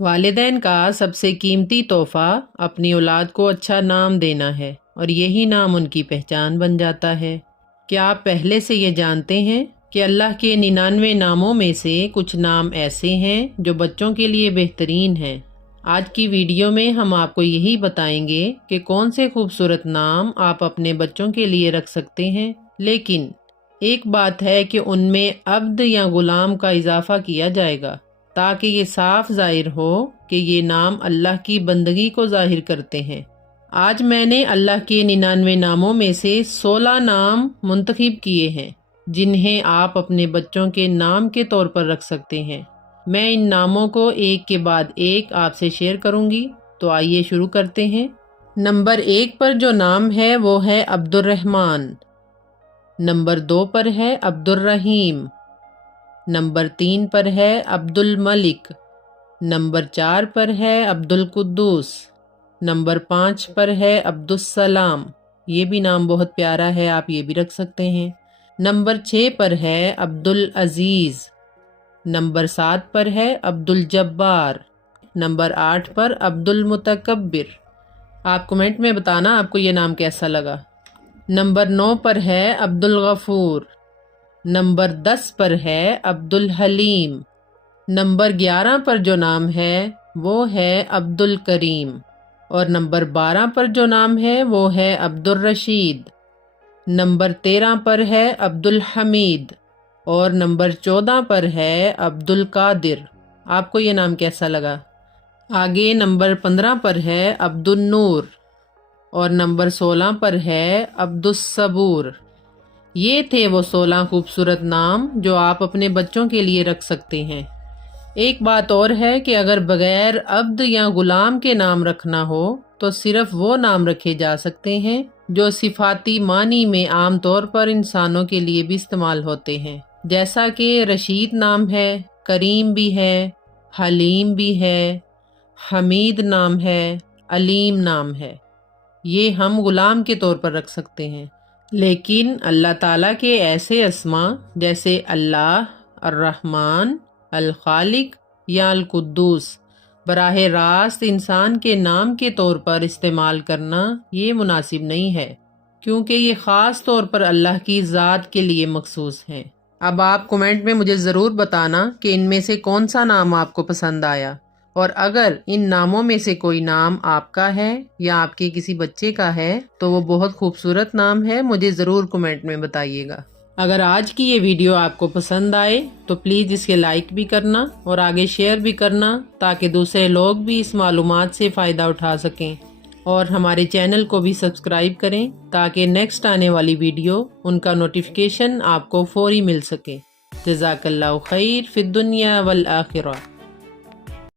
والدین کا سب سے قیمتی تحفہ اپنی اولاد کو اچھا نام دینا ہے اور یہی نام ان کی پہچان بن جاتا ہے۔ کیا آپ پہلے سے یہ جانتے ہیں کہ اللہ کے 99 ناموں میں سے کچھ نام ایسے ہیں جو بچوں کے لیے بہترین ہیں؟ آج کی ویڈیو میں ہم آپ کو یہی بتائیں گے کہ کون سے خوبصورت نام آپ اپنے بچوں کے لیے رکھ سکتے ہیں، لیکن ایک بات ہے کہ ان میں عبد یا غلام کا اضافہ کیا جائے گا تاکہ یہ صاف ظاہر ہو کہ یہ نام اللہ کی بندگی کو ظاہر کرتے ہیں۔ آج میں نے اللہ کے 99 ناموں میں سے 16 نام منتخب کیے ہیں جنہیں آپ اپنے بچوں کے نام کے طور پر رکھ سکتے ہیں۔ میں ان ناموں کو ایک کے بعد ایک آپ سے شیئر کروں گی، تو آئیے شروع کرتے ہیں۔ نمبر 1 پر جو نام ہے وہ ہے عبد الرحمن۔ نمبر 2 پر ہے عبد الرحیم۔ نمبر 3 پر ہے عبد الملک۔ نمبر 4 پر ہے عبد القدوس۔ نمبر 5 پر ہے عبد السلام، یہ بھی نام بہت پیارا ہے، آپ یہ بھی رکھ سکتے ہیں۔ نمبر 6 پر ہے عبد العزیز۔ نمبر 7 پر ہے عبد الجبار۔ نمبر 8 پر عبد المتکبر۔ آپ کمنٹ میں بتانا آپ کو یہ نام کیسا لگا۔ نمبر 9 پر ہے عبد الغفور۔ نمبر 10 پر ہے عبد الحلیم۔ نمبر 11 پر جو نام ہے وہ ہے عبد الکریم، اور نمبر 12 پر جو نام ہے وہ ہے عبد الرشید۔ نمبر 13 پر ہے عبد الحمید، اور نمبر 14 پر ہے عبد القادر۔ آپ کو یہ نام کیسا لگا؟ آگے نمبر 15 پر ہے عبد النور، اور نمبر 16 پر ہے عبد الصبور۔ یہ تھے وہ 16 خوبصورت نام جو آپ اپنے بچوں کے لیے رکھ سکتے ہیں۔ ایک بات اور ہے کہ اگر بغیر عبد یا غلام کے نام رکھنا ہو تو صرف وہ نام رکھے جا سکتے ہیں جو صفاتی معنی میں عام طور پر انسانوں کے لیے بھی استعمال ہوتے ہیں، جیسا کہ رشید نام ہے، کریم بھی ہے، حلیم بھی ہے، حمید نام ہے، علیم نام ہے۔ یہ ہم غلام کے طور پر رکھ سکتے ہیں، لیکن اللہ تعالیٰ کے ایسے اسما جیسے اللہ، الرحمن، الخالق یا القدوس براہ راست انسان کے نام کے طور پر استعمال کرنا یہ مناسب نہیں ہے، کیونکہ یہ خاص طور پر اللہ کی ذات کے لیے مخصوص ہیں۔ اب آپ کمنٹ میں مجھے ضرور بتانا کہ ان میں سے کون سا نام آپ کو پسند آیا، اور اگر ان ناموں میں سے کوئی نام آپ کا ہے یا آپ کے کسی بچے کا ہے تو وہ بہت خوبصورت نام ہے، مجھے ضرور کمنٹ میں بتائیے گا۔ اگر آج کی یہ ویڈیو آپ کو پسند آئے تو پلیز اسے لائک بھی کرنا اور آگے شیئر بھی کرنا تاکہ دوسرے لوگ بھی اس معلومات سے فائدہ اٹھا سکیں، اور ہمارے چینل کو بھی سبسکرائب کریں تاکہ نیکسٹ آنے والی ویڈیو ان کا نوٹیفیکیشن آپ کو فوری مل سکے۔ جزاک اللہ خیر فی الدنیا والآخرہ۔